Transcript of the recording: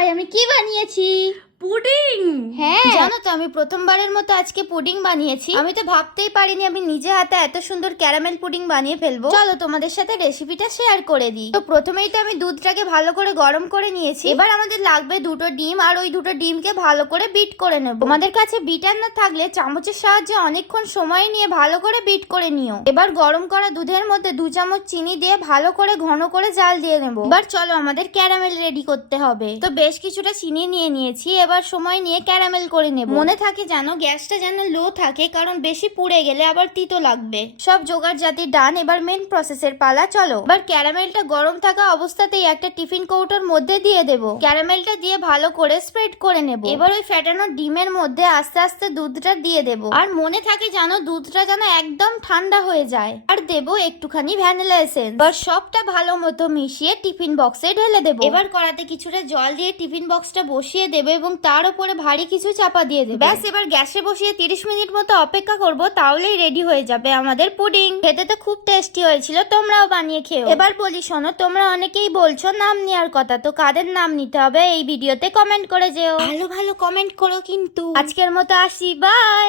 সবাই, আমি কি বানিয়েছি? পুডিং। হ্যাঁ, জানো তো আমি প্রথমবারের মতো আজকে পুডিং বানিয়েছি। আমি তো ভাবতেই পারিনি আমি নিজে হাতে এত সুন্দর ক্যারামেল পুডিং বানিয়ে ফেলবো। চলো তোমাদের সাথে রেসিপিটা শেয়ার করে দিই। তো প্রথমেই তো আমি দুধটাকে ভালো করে গরম করে নিয়েছি। এবার আমাদের লাগবে দুটো ডিম, আর ওই দুটো ডিমকে ভালো করে বিট করে নেব। তোমাদের কাছে বিটার না থাকলে চামচের সাহায্যে অনেকক্ষণ সময় নিয়ে ভালো করে বিট করে নিও। এবার গরম করা দুধের মধ্যে 2 চামচ চিনি দিয়ে ভালো করে ঘন করে জাল দিয়ে নেব। এবার চলো আমাদের ক্যারামেল রেডি করতে হবে। তো বেশ কিছুটা চিনি নিয়ে নিয়েছি। এবার সময় নিয়ে ক্যারামেল করে নেব। মনে থাকে জানো, গ্যাসটা যেন লো থাকে, কারণ বেশি পুড়ে গেলে আবার তিতো লাগবে। সব জোগাড় জাতি ডান। এবার মেন প্রসেসের পালা, চলো। এবার ক্যারামেলটা গরম থাকা অবস্থাতেই একটা টিফিন কৌটোর মধ্যে দিয়ে দেব। ক্যারামেলটা দিয়ে ভালো করে স্প্রেড করে নেব। এবার ওই ফ্যাটানো ডিমের মধ্যে আস্তে আস্তে দুধটা দিয়ে দেব। আর মনে থাকে জানো, দুধটা যেন একদম ঠান্ডা হয়ে যায়। আর দেব একটুখানি ভ্যানিলা এসেন্স। এবার সবটা ভালো মতো মিশিয়ে টিফিন বক্সে ঢেলে দেব। এবার কড়াতে কিছুটা জল দিয়ে টিফিন বক্সটা বসিয়ে দেবে এবং তার উপরে ভারী কিছু চাপা দিয়ে দেবে। ব্যাস, এবার গ্যাসে বসিয়ে 30 মিনিট মতো অপেক্ষা করব, তাহলেই রেডি হয়ে যাবে আমাদের পুডিং। খেতে তো খুব টেস্টি হয়েছিল, তোমরাও বানিয়ে খেও। এবার বলি শোনো, তোমরা অনেকেই বলছো নাম নেওয়ার কথা, তো কাদের নাম নিতে হবে এই ভিডিওতে কমেন্ট করে যেও। ভালো ভালো কমেন্ট করো কিন্তু। আজকের মতো আসি, বাই।